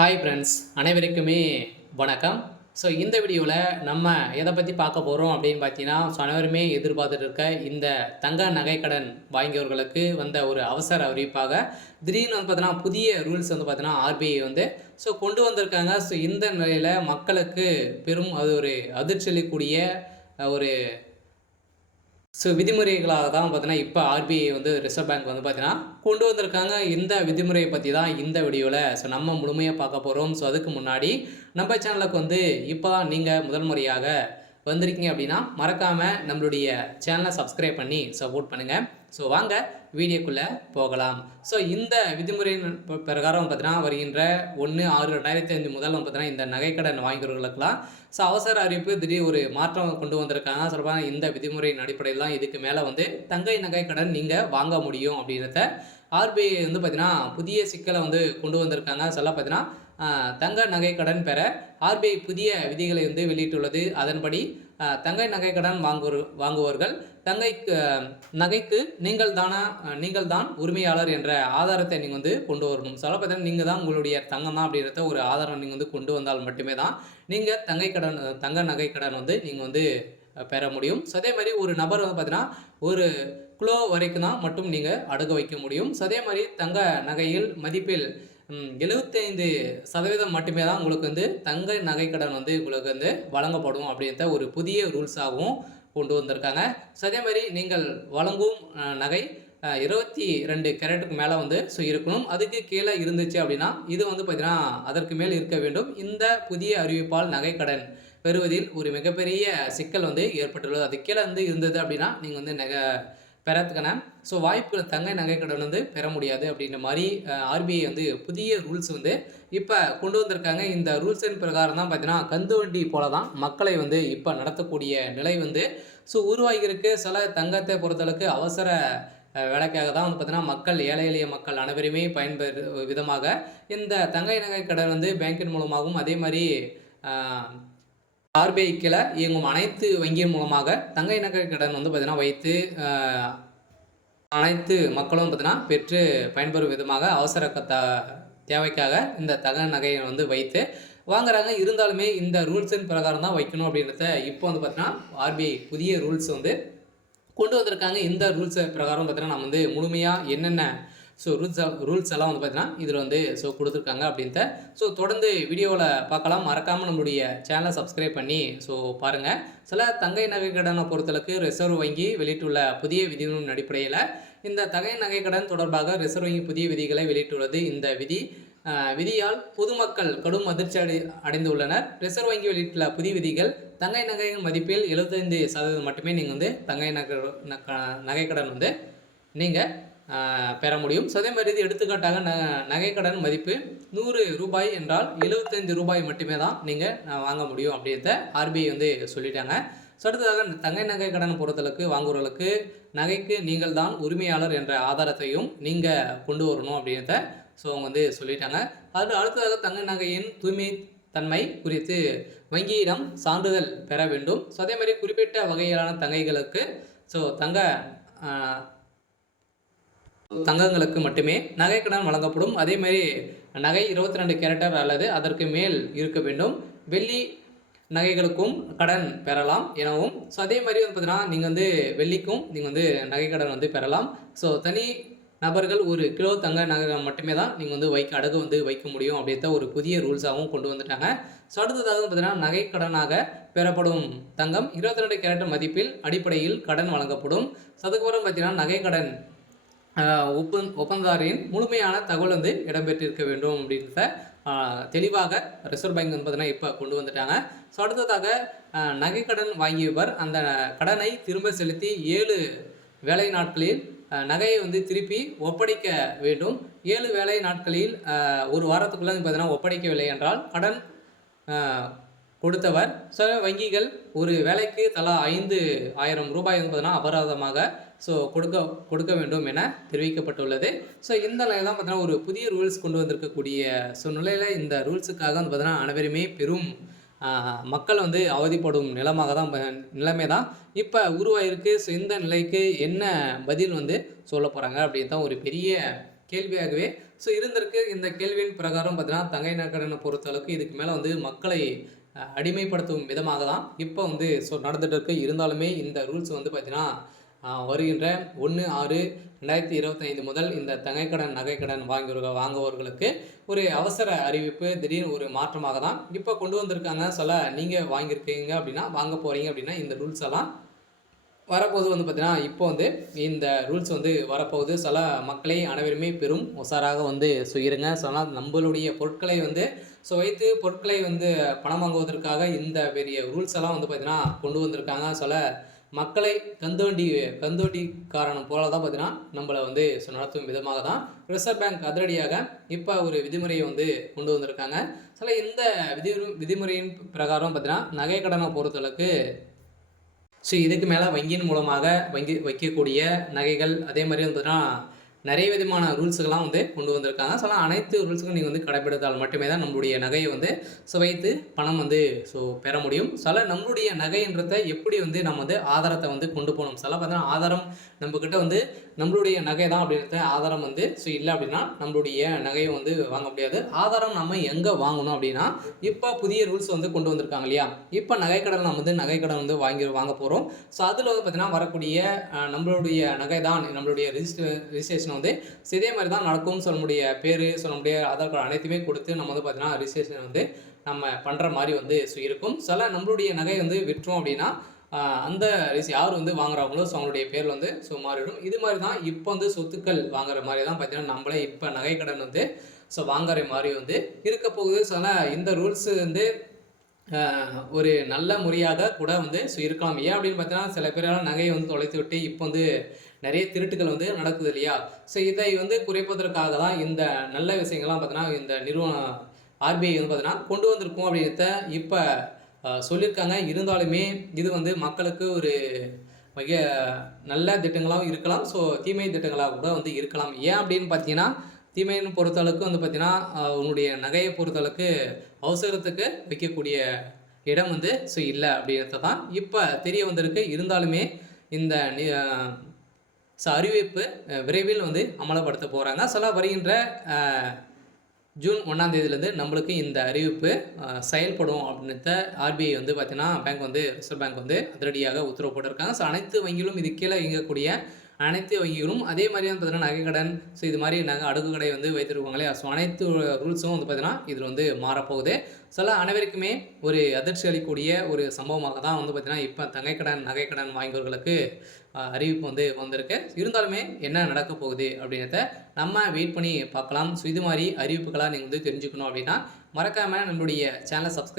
Hi friends, அனைவருக்குமே வணக்கம். So இந்த வீடியோவில் நம்ம எதை பற்றி பார்க்க போகிறோம் அப்படின்னு பார்த்தீங்கன்னா, அனைவருமே எதிர்பார்த்துட்டு இருக்க இந்த தங்க நகைக்கடன் வாங்கியவர்களுக்கு வந்த ஒரு அவசர அறிவிப்பாக திடீர்னு வந்து பார்த்தீங்கன்னா புதிய ரூல்ஸ் வந்து பார்த்தீங்கன்னா ஆர்பிஐ வந்து கொண்டு வந்திருக்காங்க. இந்த நிலையில் மக்களுக்கு பெரும் அது ஒரு அதிர்ச்சி அளிக்கக்கூடிய ஒரு விதிமுறைகளாக தான் பார்த்தீங்கன்னா, இப்போ ஆர்பிஐ வந்து ரிசர்வ் பேங்க் வந்து பார்த்தீங்கன்னா, கொண்டு வந்திருக்காங்க. இந்த விதிமுறையை பத்தி தான் இந்த வீடியோல நம்ம முழுமையா பார்க்க போறோம். அதுக்கு முன்னாடி நம்ம சேனலுக்கு வந்து இப்போ தான் நீங்க முதல் முறையாக வந்திருக்கீங்க அப்படின்னா, மறக்காம நம்மளுடைய சேனலை சப்ஸ்கிரைப் பண்ணி சப்போர்ட் பண்ணுங்க. வாங்க வீடியோக்குள்ள போகலாம். இந்த விதிமுறையின் பிரகாரம் பார்த்தீங்கன்னா, வருகின்ற 1/6/2005 முதல் பார்த்தீங்கன்னா, இந்த நகைக்கடன் வாங்கியவர்களுக்கெல்லாம் அவசர அறிவிப்பு திடீர் ஒரு மாற்றம் கொண்டு வந்திருக்காங்க. சொல்லப்போனா இந்த விதிமுறையின் அடிப்படையில் தான் இதுக்கு மேலே வந்து தங்க நகை கடன் நீங்கள் வாங்க முடியும் அப்படின்றத ஆர்பிஐ வந்து பார்த்தீங்கன்னா புதிய சிக்கலை வந்து கொண்டு வந்திருக்காங்க. பார்த்தீங்கன்னா தங்க நகை கடன் பெற ஆர்பிஐ புதிய விதிகளை வந்து வெளியிட்டுள்ளது. அதன்படி தங்க நகை கடன் வாங்குவர்கள் நகைக்கு நீங்கள் தான் உரிமையாளர் என்ற ஆதாரத்தை நீங்கள் வந்து கொண்டு வரணும். பார்த்தீங்கன்னா நீங்கள் தான் உங்களுடைய தங்கம் தான் அப்படின்றத ஒரு ஆதாரம் நீங்கள் வந்து கொண்டு வந்தால் மட்டுமே தான் நீங்கள் தங்க நகை கடன் வந்து நீங்கள் வந்து பெற முடியும். அதே மாதிரி ஒரு நபர் வந்து பார்த்தீங்கன்னா ஒரு கிலோ வரைக்கும் தான் மட்டும் நீங்கள் அடகு வைக்க முடியும். அதே மாதிரி தங்க நகையில் மதிப்பில் 75% மட்டுமே தான் உங்களுக்கு வந்து தங்க நகைக்கடன் வந்து உங்களுக்கு வந்து வழங்கப்படும் அப்படின்ற ஒரு புதிய ரூல்ஸாகவும் கொண்டு வந்திருக்காங்க. அதே மாதிரி நீங்கள் வழங்கும் நகை 22 கேரட்டுக்கு மேலே வந்து இருக்கணும். அதுக்கு கீழே இருந்துச்சு அப்படின்னா இது வந்து பார்த்தீங்கன்னா அதற்கு மேல் இருக்க வேண்டும். இந்த புதிய அறிவிப்பால் நகைக்கடன் பெறுவதில் ஒரு மிகப்பெரிய சிக்கல் வந்து ஏற்பட்டுள்ளது. அது கீழே வந்து இருந்தது அப்படின்னா நீங்கள் வந்து பெறத்துக்கான வாய்ப்பு தங்க நகைக்கடன் வந்து பெற முடியாது அப்படின்ற மாதிரி ஆர்பிஐ வந்து புதிய ரூல்ஸ் வந்து இப்போ கொண்டு வந்திருக்காங்க. இந்த ரூல்ஸின் பிரகாரம் தான் பார்த்தீங்கன்னா கந்து வண்டி போல தான் மக்களை வந்து இப்போ நடத்தக்கூடிய நிலை வந்து உருவாகியிருக்கு. சில தங்கத்தை பொறுத்தளவுக்கு அவசர வேலைக்காக தான் வந்து பார்த்தீங்கன்னா மக்கள் ஏழை எளிய மக்கள் அனைவருமே பயன்பெறு விதமாக இந்த தங்க நகை கடன் வந்து பேங்கின் மூலமாகவும் அதே மாதிரி ஆர்பிஐ கீழே இயங்கும் அனைத்து வங்கியின் மூலமாக தங்க நகை கடன் வந்து பார்த்தீங்கன்னா வைத்து அனைத்து மக்களும் பார்த்தீங்கன்னா பெற்று பயன்பெறும் விதமாக அவசர தேவைக்காக இந்த தங்க நகையை வந்து வைத்து வாங்குறாங்க. இருந்தாலுமே இந்த ரூல்ஸின் பிரகாரம் தான் வைக்கணும் அப்படின்றத இப்போ வந்து பார்த்தீங்கன்னா ஆர்பிஐ புதிய ரூல்ஸ் வந்து கொண்டு வந்திருக்காங்க. இந்த ரூல்ஸ் பிரகாரம் பார்த்தீங்கன்னா நம்ம வந்து முழுமையாக என்னென்ன ரூல்ஸ் எல்லாம் வந்து பார்த்தீங்கன்னா இதில் வந்து கொடுத்துருக்காங்க அப்படின்ட்டு தொடர்ந்து வீடியோவில் பார்க்கலாம். மறக்காமல் நம்மளுடைய சேனலை சப்ஸ்கிரைப் பண்ணி பாருங்கள். சில தங்கை நகை கடனை பொறுத்தளவுக்கு ரிசர்வ் வங்கி வெளியிட்டுள்ள புதிய விதிகளின் அடிப்படையில் இந்த தங்கை நகை கடன் தொடர்பாக ரிசர்வ் வங்கி புதிய விதிகளை வெளியிட்டுள்ளது. இந்த விதியால் பொதுமக்கள் கடும் அதிர்ச்சி அடைந்துள்ளனர். ரிசர்வ் வங்கி வெளியிட்டுள்ள புதிய விதிகள் தங்கை நகையின் மதிப்பில் 75% மட்டுமே நீங்கள் வந்து தங்கை நகைக்கடன் வந்து நீங்கள் பெற முடியும். அதே மாதிரி இது எடுத்துக்காட்டாக நகைக்கடன் மதிப்பு 100 ரூபாய் என்றால் 75 ரூபாய் மட்டுமே தான் நீங்கள் வாங்க முடியும் அப்படின்றத ஆர்பிஐ வந்து சொல்லிட்டாங்க. அடுத்ததாக தங்கை நகை கடன் பொறுத்தளவுக்கு வாங்குவர்களுக்கு நகைக்கு நீங்கள் தான் உரிமையாளர் என்ற ஆதாரத்தையும் நீங்கள் கொண்டு வரணும் அப்படின்றத அவங்க வந்து சொல்லிட்டாங்க. அடுத்ததாக தங்க நகையின் தூய்மை தன்மை குறித்து வங்கியிடம் சான்றிதழ் பெற வேண்டும். அதே மாதிரி குறிப்பிட்ட வகையிலான தங்கைகளுக்கு தங்கங்களுக்கு மட்டுமே நகைக்கடன் வழங்கப்படும். அதேமாதிரி நகை 22 கேரட்டர் அல்லது அதற்கு மேல் இருக்க வேண்டும். வெள்ளி நகைகளுக்கும் கடன் பெறலாம் எனவும் அதே மாதிரி வந்து பார்த்தீங்கன்னா நீங்கள் வந்து வெள்ளிக்கும் நீங்கள் வந்து நகைக்கடன் வந்து பெறலாம். தனி நபர்கள் 1 கிலோ தங்க நகை மட்டுமே தான் நீங்கள் வந்து அடகு வந்து வைக்க முடியும் அப்படின்ற ஒரு புதிய ரூல்ஸாகவும் கொண்டு வந்துட்டாங்க. அடுத்ததாக பார்த்தீங்கன்னா நகைக்கடனாக பெறப்படும் தங்கம் 22 கேரட் மதிப்பில் அடிப்படையில் கடன் வழங்கப்படும். அதுக்கப்புறம் பார்த்தீங்கன்னா நகைக்கடன் ஒப்பந்ததாரின் முழுமையான தகவல் வந்து இடம்பெற்றிருக்க வேண்டும் அப்படின்றத தெளிவாக ரிசர்வ் பேங்க் வந்து பார்த்தீங்கன்னா இப்போ கொண்டு வந்துட்டாங்க. அடுத்ததாக நகைக்கடன் வாங்கியவர் அந்த கடனை திரும்ப செலுத்தி 7 வேலை நாட்களில் நகையை வந்து திருப்பி ஒப்படைக்க வேண்டும். 7 வேலை நாட்களில் ஒரு வாரத்துக்குள்ளே பார்த்தீங்கன்னா ஒப்படைக்கவில்லை என்றால் கடன் கொடுத்தவர் வங்கிகள் ஒரு வேலைக்கு தலா 5,000 ரூபாய் என்பதுனா அபராதமாக கொடுக்க வேண்டும் என தெரிவிக்கப்பட்டுள்ளது. இந்த நிலையில் தான் பார்த்தீங்கன்னா ஒரு புதிய ரூல்ஸ் கொண்டு வந்திருக்கக்கூடிய நிலையில் இந்த ரூல்ஸுக்காக வந்து பார்த்தீங்கன்னா அனைவருமே பெரும் மக்கள் வந்து அவதிப்படும் நிலைமை தான் இப்போ உருவாயிருக்கு. இந்த நிலைக்கு என்ன பதில் வந்து சொல்ல போகிறாங்க அப்படின்னு தான் ஒரு பெரிய கேள்வியாகவே இருந்திருக்கு. இந்த கேள்வியின் பிரகாரம் பார்த்தீங்கன்னா, தங்கை நகைக்கடனை பொறுத்தளவுக்கு இதுக்கு மேல வந்து மக்களை அடிமைப்படுத்தும் விதமாக தான் இப்போ வந்து நடந்துட்டு இருக்கு. இருந்தாலுமே இந்த ரூல்ஸ் வந்து பார்த்தீங்கன்னா, வருகின்ற 1/6/2025 முதல் இந்த தங்கைக்கடன், நகைக்கடன் வாங்குபவர்களுக்கு ஒரு அவசர அறிவிப்பு, திடீர்னு ஒரு மாற்றமாக தான் இப்போ கொண்டு வந்திருக்காங்க. நீங்க வாங்கியிருக்கீங்க அப்படின்னா, வாங்க போறீங்க அப்படின்னா, இந்த ரூல்ஸ் எல்லாம் வரப்போது வந்து பார்த்தீங்கன்னா, இப்போ வந்து இந்த ரூல்ஸ் வந்து வரப்போகுது. மக்களை அனைவருமே பெரும் உஷாராக வந்து இருங்க. நம்மளுடைய பொருட்களை வந்து வைத்து பொருட்களை வந்து பணம் வாங்குவதற்காக இந்த பெரிய ரூல்ஸ் எல்லாம் வந்து பார்த்தீங்கன்னா, கொண்டு வந்திருக்காங்க. மக்களை கந்துவட்டிக்காரன் போல தான் பார்த்தீங்கன்னா, நம்மள வந்து நடத்தும் விதமாக தான் ரிசர்வ் பேங்க் அதிரடியாக இப்போ ஒரு விதிமுறையை வந்து கொண்டு வந்திருக்காங்க. இந்த விதிமுறையின் பிரகாரம் பார்த்தீங்கன்னா, நகை கடனை பொறுத்தளவுக்கு இதுக்கு மேலே வங்கியின் மூலமாக வைக்கக்கூடிய நகைகள், அதே மாதிரி வந்து பார்த்தீங்கன்னா, நிறைய விதமான ரூல்ஸுகள்லாம் வந்து கொண்டு வந்திருக்காங்க. அனைத்து ரூல்ஸுக்கும் நீங்கள் வந்து கடைப்பிடித்தால் மட்டுமே தான் நம்மளுடைய நகையை வந்து வைத்து பணம் வந்து பெற முடியும். நம்மளுடைய நகைன்றத எப்படி வந்து நம்ம வந்து ஆதாரத்தை வந்து கொண்டு போகணும். பார்த்தீங்கன்னா, ஆதாரம் நம்மக்கிட்ட வந்து நம்மளுடைய நகை தான் அப்படின்றத ஆதாரம் வந்து இல்லை அப்படின்னா நம்மளுடைய நகையை வந்து வாங்க முடியாது. ஆதாரம் நம்ம எங்கே வாங்கணும் அப்படின்னா, இப்போ புதிய ரூல்ஸ் வந்து கொண்டு வந்திருக்காங்க இல்லையா? இப்போ நகைக்கடன் நம்ம வந்து நகைக்கடன் வந்து வாங்க போகிறோம். அதில் வந்து பார்த்தீங்கன்னா, வரக்கூடிய நம்மளுடைய நகை தான் நம்மளுடைய ரிஜிஸ்ட்ரேஷன் வந்து இதே மாதிரி தான் நடக்கும்னு சொல்ல முடிய பேர், சொல்ல முடிய ஆதார் கார்டு அனைத்துமே கொடுத்து நம்ம வந்து பார்த்தீங்கன்னா, ரிஜிஸ்ட்ரேஷன் வந்து நம்ம பண்ணுற மாதிரி வந்து இருக்கும். நம்மளுடைய நகை வந்து விற்றோம் அப்படின்னா, அந்த யார் வந்து வாங்குறாங்களோ அவங்களுடைய பேர் வந்து மாறிடும். இது மாதிரி தான் இப்போ வந்து சொத்துக்கள் வாங்குற மாதிரி தான் பார்த்தீங்கன்னா, நம்மளே இப்போ நகைக்கடன் வந்து வாங்குற மாதிரி வந்து இருக்க போகுது. இந்த ரூல்ஸ் வந்து ஒரு நல்ல முறையாக கூட வந்து இருக்கலாம். ஏன் அப்படின்னு பார்த்தீங்கன்னா, சில பேரால் நகையை வந்து தொலைத்து விட்டு இப்போ வந்து நிறைய திருட்டுகள் வந்து நடக்குது இல்லையா? இதை வந்து குறைப்பதற்காக தான் இந்த நல்ல விஷயங்கள்லாம் பார்த்தீங்கன்னா, இந்த நிறுவனம் ஆர்பிஐ வந்து பார்த்தீங்கன்னா கொண்டு வந்திருக்கும் அப்படின்றத இப்போ சொல்லியிருக்காங்க. இருந்தாலுமே இது வந்து மக்களுக்கு ஒரு மிக நல்ல திட்டங்களாகவும் இருக்கலாம். தீமை திட்டங்களாக கூட வந்து இருக்கலாம். ஏன் அப்படின்னு பார்த்தீங்கன்னா, தீமைன்னு பொறுத்தளவுக்கு வந்து பார்த்தீங்கன்னா, உன்னுடைய நகையை பொறுத்தளவுக்கு அவசரத்துக்கு வைக்கக்கூடிய இடம் வந்து இல்லை அப்படின்றத தான் இப்போ தெரிய வந்திருக்கு. இருந்தாலுமே இந்த அறிவிப்பு விரைவில் வந்து அமலப்படுத்த போகிறாங்க. வருகின்ற ஜூன் 1ஆம் தேதியிலேருந்து நம்மளுக்கு இந்த அறிவிப்பு செயல்படும் அப்படின்றத ஆர்பிஐ வந்து பார்த்தீங்கன்னா, ரிசர்வ் பேங்க் வந்து அதிரடியாக உத்தரவு போட்டிருக்காங்க. அனைத்து வங்கிகளும் இது கீழே இயங்கக்கூடிய அனைத்து வங்கிகளும் அதே மாதிரி வந்து பார்த்தீங்கன்னா, நகைக்கடன் இது மாதிரி அடுக்கு கடை வந்து வைத்திருக்காங்க இல்லையா? அனைத்து ரூல்ஸும் வந்து பார்த்தீங்கன்னா, இதில் வந்து மாறப்போகுது. அனைவருக்குமே ஒரு அதிர்ச்சி அளிக்கக்கூடிய ஒரு சம்பவமாக தான் வந்து பார்த்தீங்கன்னா, இப்போ தங்கைக்கடன், நகைக்கடன் வாங்கியவர்களுக்கு அறிவிப்பு வந்து வந்திருக்கு. இருந்தாலுமே என்ன நடக்க போகுது அப்படின்றத நம்ம வெயிட் பண்ணி பார்க்கலாம். இது மாதிரி அறிவிப்புகளாக நீங்கள் வந்து தெரிஞ்சுக்கணும் அப்படின்னா, மறக்காமல் நம்மளுடைய சேனலை சப்ஸ்கிரைப்